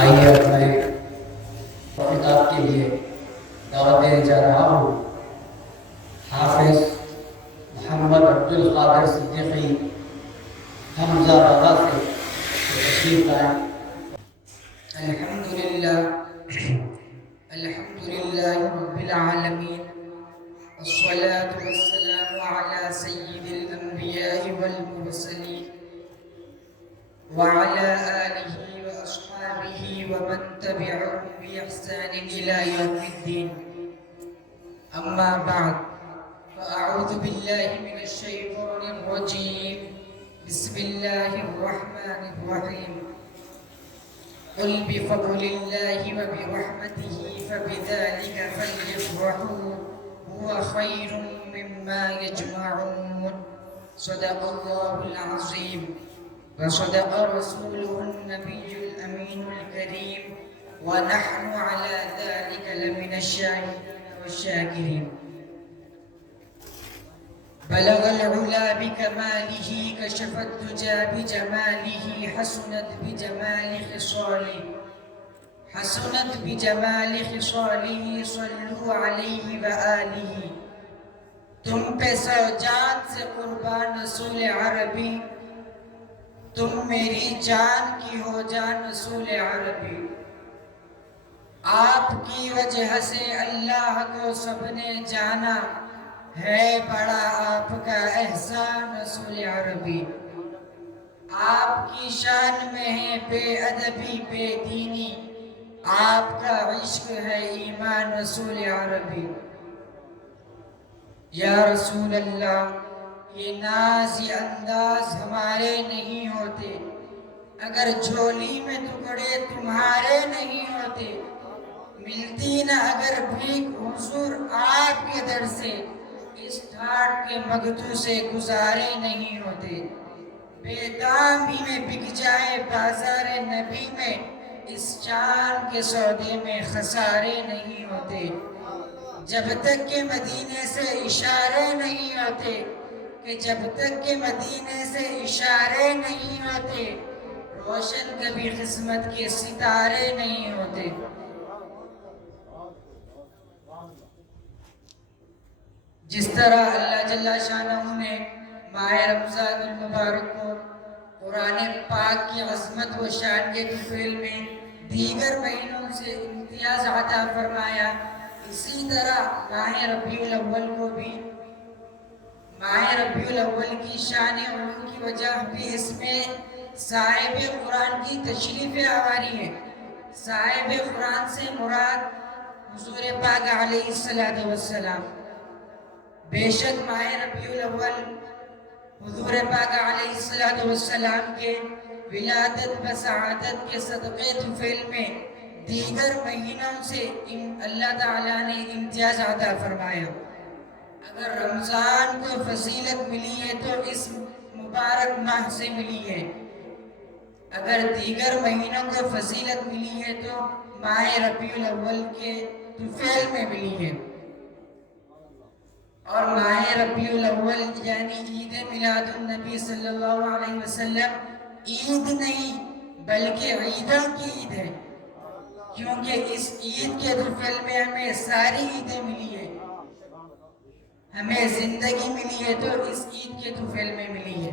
آئیے اب میں خطاب کے لیے دعوت دینے جا رہا ہوں حافظ محمد عبد القادر صدیقی حمزہ بابا سے تشریف لائیں۔ الحمدللہ رب العالمین والصلاة والسلام على سید الانبیاء والمرسلین وعلى آلہ وأصحابہ ومن تبعهم بإحسان إلى يوم الدين أما بعد فأعوذ بالله من الشيطان الرجيم بسم الله الرحمن الرحيم قل بفضل الله وبرحمته فبذلك فليفرحوا هو خير مما يجمعون صدق الله العظيم وصدق رسوله النبي الأمين الكريم ونحن على ذلك لمن الشاهدين والشاكرين بلغ العلا بكماله كشف الدجى بجماله حسنت بجمال خصاله صلوا عليه وآله تم پہ سو جان سے قربان رسول عربی تم میری جان کی ہو جان رسول عربی آپ کی وجہ سے اللہ کو سب نے جانا ہے بڑا آپ کا احسان رسول عربی آپ کی شان میں ہے بے ادبی بے دینی آپ کا عشق ہے ایمان رسول عربی یا رسول اللہ یہ نازی انداز ہمارے نہیں ہوتے اگر جھولی میں ٹکڑے تمہارے نہیں ہوتے ملتی نہ اگر بھیک حضور آپ کے در سے اس ٹھاٹ کے مگتو سے گزارے نہیں ہوتے بے دام ہی میں بک جائے بازار نبی میں اس جان کے سودے میں خسارے نہیں ہوتے جب تک کہ مدینے سے اشارے نہیں ہوتے کہ جب تک کہ مدینے سے اشارے نہیں ہوتے روشن کبھی قسمت کے ستارے نہیں ہوتے جس طرح اللہ جل شانہ نے ماہ رمضان المبارک کو قرآن پاک کی عظمت و شان کے طفیل میں دیگر مہینوں سے امتیاز عطا فرمایا اسی طرح ماہ ربیع الاول کو بھی ماہ ربیع الاول کی شان علو کی وجہ بھی اس میں صاحب قرآن کی تشریف آوری ہے صاحب قرآن سے مراد حضور پاک علیہ السلام بے شک ماہ ربیع الاول حضور پاک علیہ السلام کے ولادت و سعادت کے صدقے طفیل میں دیگر مہینوں سے اللہ تعالیٰ نے امتیاز عطا فرمایا اگر رمضان کو فضیلت ملی ہے تو اس مبارک ماہ سے ملی ہے اگر دیگر مہینوں کو فضیلت ملی ہے تو ماہ ربیع الاول کے طفیل میں ملی ہے اور ماہ ربیع الاول یعنی عید میلاد النبی صلی اللہ علیہ وسلم عید نہیں بلکہ عیدوں کی عید ہے کیونکہ اس عید کے طفیل میں ہمیں ساری عیدیں ملی ہیں ہمیں زندگی ملی ہے تو اس عید کے طفیل میں ملی ہے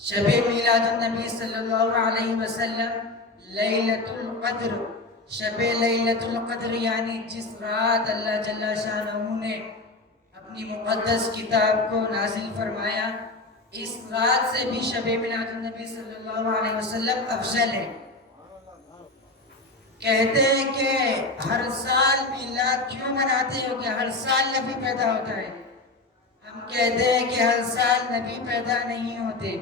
شب میلاد النبی صلی اللہ علیہ وسلم لیلۃ القدر شب لیلۃ القدر یعنی جس رات اللہ جل شانہ نے اپنی مقدس کتاب کو نازل فرمایا اس رات سے بھی شب میلاد النبی صلی اللہ علیہ وسلم افضل ہے کہتے ہیں کہ ہر سال میلاد کیوں مناتے ہو کہ ہر سال نبی پیدا ہوتا ہے ہم کہتے ہیں کہ ہر سال نبی پیدا نہیں ہوتے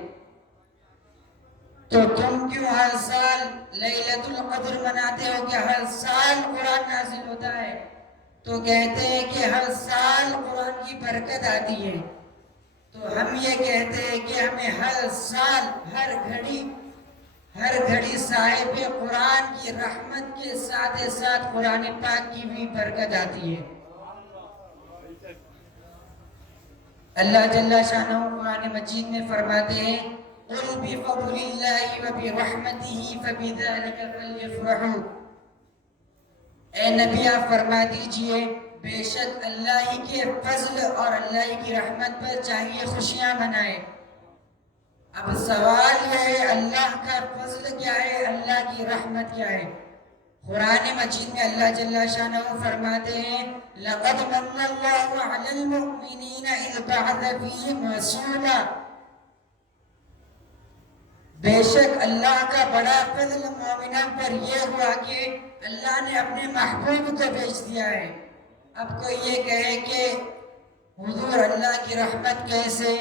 تو تم کیوں ہر سال لیلۃ القدر مناتے ہو کہ ہر سال قرآن نازل ہوتا ہے تو کہتے ہیں کہ ہر سال قرآن کی برکت آتی ہے تو ہم یہ کہتے ہیں کہ ہمیں ہر سال ہر گھڑی صاحب قرآن کی رحمت کے ساتھ ساتھ قرآن پاک کی بھی برکت آتی ہے اللہ جل شانہ قرآن مجید میں فرماتے ہیں قل بفضل اللہ وبرحمتہ فبذلک فلیفرحوا، اے نبی آپ فرما دیجئے بے شک اللہ ہی کے فضل اور اللہ ہی کی رحمت پر چاہیے خوشیاں منائیں۔ اب سوال یہ ہے اللہ کا فضل کیا ہے، اللہ کی رحمت کیا ہے؟ قرآن مجید میں اللہ جل شانہ فرماتے ہیں لَقَدْ مَنَّ اللَّهُ عَلَى الْمُؤْمِنِينَ إِذْ بَعَثَ فِيهِمْ رَسُولًا، بے شک اللہ کا بڑا فضل مومنوں پر یہ ہوا کہ اللہ نے اپنے محبوب کو بھیج دیا ہے۔ اب کوئی یہ کہے کہ حضور اللہ کی رحمت کیسے،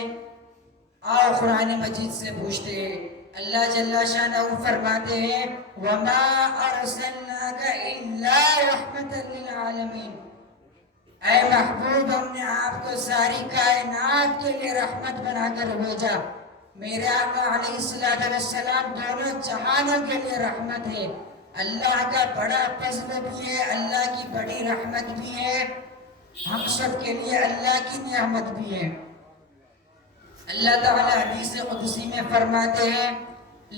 آؤ قرآن مجید سے پوچھتے ہیں۔ اللہ جل شانہ فرماتے ہیں وَمَا أَرْسَلْنَاكَ إِلَّا رَحْمَةً لِلْعَالَمِينَ، اے محبوب ہم نے آپ کو ساری کائنات کے لیے رحمت بنا کر بھیجا۔ میرے آقا علیہ السلام دونوں جہانوں کے لیے رحمت ہے۔ اللہ کا بڑا فضل بھی ہے، اللہ کی بڑی رحمت بھی ہے، ہم سب کے لیے اللہ کی نعمت بھی ہے۔ اللہ تعالیٰ حدیث قدسی میں فرماتے ہیں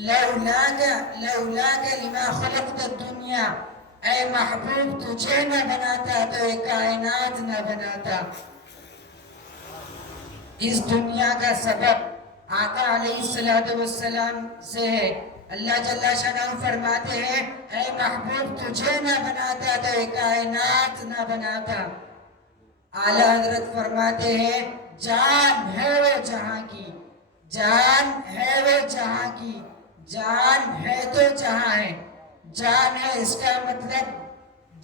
لولاک لما خلقت الدنیا، اے محبوب تجھے نہ بناتا تو یہ کائنات نہ بناتا۔ اس دنیا کا سبب آقا علیہ السلام سے ہے۔ اللہ جل شانہ فرماتے ہیں اے محبوب تجھے نہ بناتا تو یہ کائنات نہ بناتا۔ اعلیٰ حضرت فرماتے ہیں جان ہے وہ جہاں کی، جان ہے وہ جہاں کی، جان ہے تو جہاں ہے، جان ہے اس کا مطلب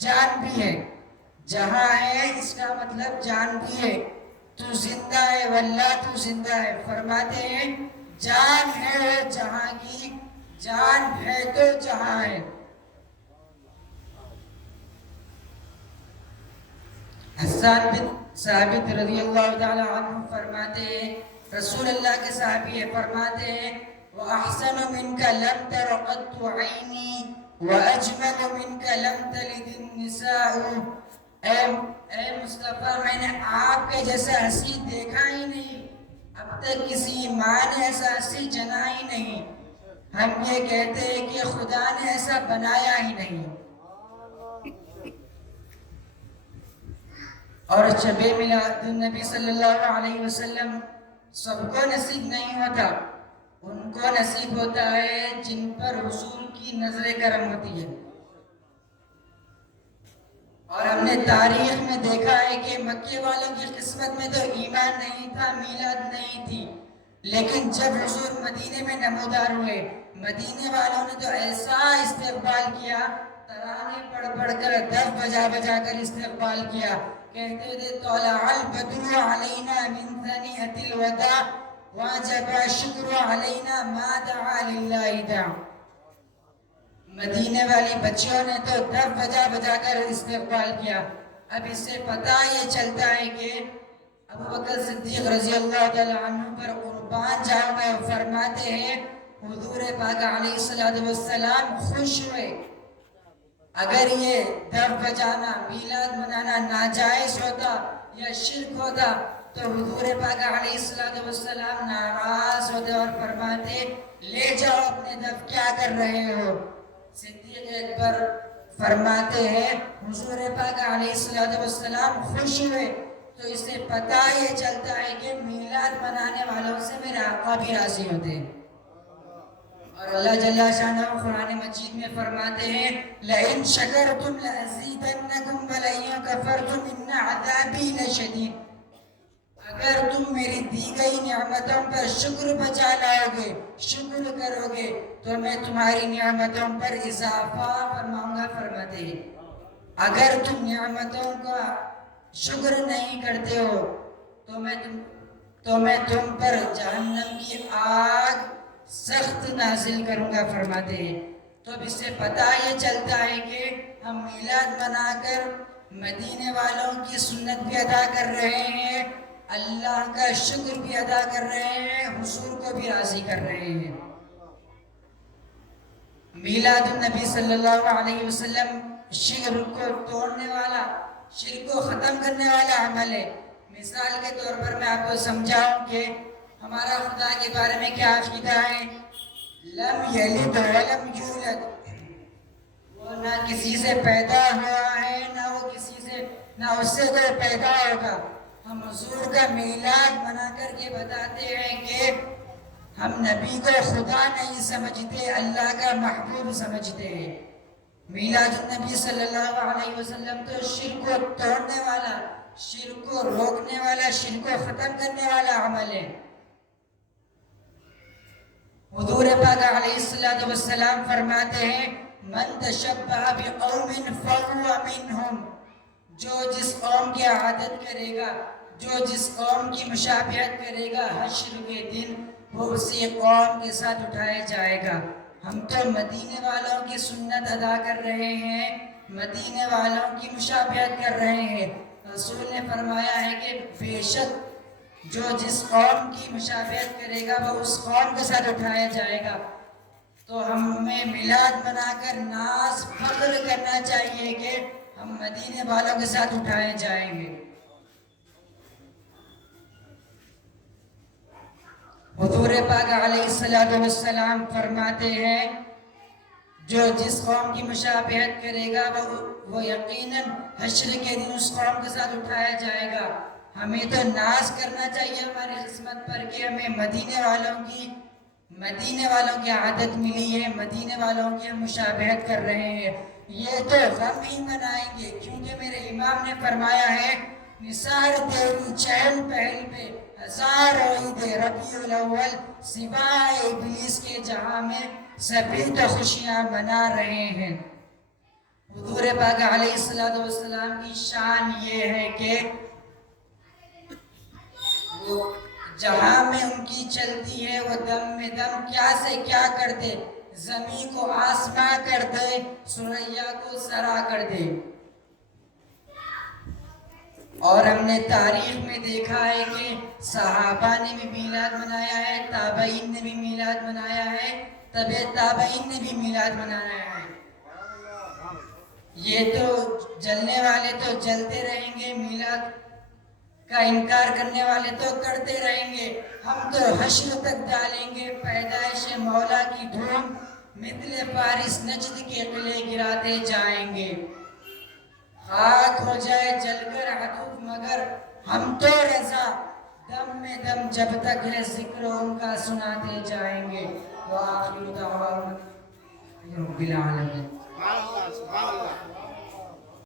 جان بھی ہے، جہاں ہے اس کا مطلب جان بھی ہے۔ تو زندہ ہے واللہ تو زندہ ہے، فرماتے ہیں جان ہے وہ جہاں کی، جان ہے تو جہاں ہے۔ حسان بن ثابت رضی اللہ تعالی عنہ فرماتے ہیں رسول اللہ کے صحابی فرماتے ہیں وَأَحْسَنُ مِنْكَ لَمْ تَرَ قَطُّ عَيْنِي وَأَجْمَلُ مِنْكَ لَمْ تَلِدِ النِّسَاءُ، اے مصطفیٰ میں نے آپ کے جیسا ہنسی دیکھا ہی نہیں، اب تک کسی ماں نے ایسا ہنسی جنا ہی نہیں، ہم یہ کہتے ہیں کہ خدا نے ایسا بنایا ہی نہیں۔ اور شب میلاد النبی صلی اللہ علیہ وسلم سب کو نصیب نہیں ہوتا، ان کو نصیب ہوتا ہے جن پر حضور کی نظر کرم ہوتی ہے۔ اور ہم نے تاریخ میں دیکھا ہے کہ مکے والوں کی قسمت میں تو ایمان نہیں تھا، میلاد نہیں تھی، لیکن جب حضور مدینے میں نمودار ہوئے مدینے والوں نے تو ایسا استقبال کیا، ترانے پڑھ پڑھ کر دف بجا بجا کر استقبال کیا، کہتے تھے طلع البدر علینا من ثنیۃ الوداع واجب الشکر علینا ما دعا للہ داع۔ مدینے والی بچیوں نے تو دف بجا بجا کر استقبال کیا۔ اب اس سے پتہ یہ چلتا ہے کہ ابوبکر صدیق رضی اللہ تعالی عنہ پر قربان جاؤں میں فرماتے ہیں حضور پاک علیہ السلام خوش ہوئے۔ اگر یہ دف بجانا میلاد منانا ناجائز ہوتا یا شرک ہوتا تو حضور پاک علیہ السلام ناراض ہوتے اور فرماتے لے جاؤ اپنے دف، کیا کر رہے ہو؟ صدیق اکبر فرماتے ہیں حضور پاک علیہ السلام خوش ہوئے، تو اس سے پتہ یہ چلتا ہے کہ میلاد منانے والوں سے میرے آقا بھی راضی ہوتے ہیں۔ اور اللہ جل شانہ قرآن مجید میں فرماتے ہیں لَإِن شَكَرْتُمْ لَأَزِيدَنَّكُمْ وَلَئِن كَفَرْتُمْ إِنَّ عَذَابِي لَشَدِيدٌ، اگر تم میری دی گئی نعمتوں پر شکر بجا لاؤ گے، شکر کرو گے تو میں تمہاری نعمتوں پر اضافہ فرماؤں گا، فرماتے ہیں اگر تم نعمتوں کا شکر نہیں کرتے ہو تو میں تم پر جہنم کی آگ سخت نازل کروں گا، فرماتے ہیں۔ تو اب اس سے پتہ یہ چلتا ہے کہ ہم میلاد منا کر مدینے والوں کی سنت بھی ادا کر رہے ہیں، اللہ کا شکر بھی ادا کر رہے ہیں، حضور کو بھی راضی کر رہے ہیں۔ میلاد النبی صلی اللہ علیہ وسلم شرک کو توڑنے والا، شرک کو ختم کرنے والا عمل ہے۔ مثال کے طور پر میں آپ کو سمجھاؤں کہ ہمارا خدا کے بارے میں کیا عقیدہ ہے؟ لم یلد ولم یولد، وہ نہ کسی سے پیدا ہوا ہے نہ اس سے کوئی پیدا ہوگا۔ ہم حضور کا میلاد منا کر کے بتاتے ہیں کہ ہم نبی کو خدا نہیں سمجھتے، اللہ کا محبوب سمجھتے ہیں۔ میلاد النبی صلی اللہ علیہ وسلم تو شرک کو توڑنے والا، شرک کو روکنے والا، شرک کو ختم کرنے والا عمل ہے۔ حضور پاک علیہ السلام فرماتے ہیں من تشبہ بقوم فہو منہم، جو جس قوم کی عادت کرے گا، جو جس قوم کی مشابہت کرے گا، حشر کے دن وہ اسی قوم کے ساتھ اٹھایا جائے گا۔ ہم تو مدینے والوں کی سنت ادا کر رہے ہیں، مدینے والوں کی مشابہت کر رہے ہیں۔ رسول نے فرمایا ہے کہ بے شک جو جس قوم کی مشابہت کرے گا وہ اس قوم کے ساتھ اٹھایا جائے گا۔ تو ہمیں میلاد بنا کر ناز فخر کرنا چاہیے کہ ہم مدینے والوں کے ساتھ اٹھائے جائیں گے۔ حضور پاک علیہ السلام فرماتے ہیں جو جس قوم کی مشابہت کرے گا وہ یقیناً حشر کے دن اس قوم کے ساتھ اٹھایا جائے گا۔ ہمیں تو ناز کرنا چاہیے ہماری قسمت پر کہ ہمیں مدینے والوں کی عادت ملی ہے، مدینے والوں کی ہم مشابہت کر رہے ہیں۔ یہ تو غم ہی منائیں گے، کیونکہ میرے امام نے فرمایا ہے نثار تیری چہل پہل پہ ہزار عید ربیع الاول، سوائے ابلیس کے جہاں میں سبھی تو خوشیاں منا رہے ہیں۔ حضور پاک علیہ السلام کی شان یہ ہے کہ وہ جہاں میں ان کی چلتی ہے وہ دم میں دم کیا سے کیا کر دے، زمین کو آسماں کر دے، سریا کو سرا کر دے۔ اور ہم نے تاریخ میں دیکھا ہے کہ صحابہ نے بھی میلاد منایا ہے، تابعین نے بھی میلاد منایا ہے، تبع تابعین نے بھی میلاد منایا ہے۔ یہ تو جلنے والے تو جلتے رہیں گے، میلاد کا انکار کرنے والے تو کرتے رہیں گے۔ ہم تو حشر تک ڈالیں گے پیدائش مولا کی دھوم، مثل فارس نجد کے قلعے گراتے جائیں گے۔ خاک ہو جائے جل کر عدو مگر ہم تو رضا، دم میں دم جب تک ہے ذکر ان کا سناتے جائیں گے۔ وآخر دعوانا رب العالمین۔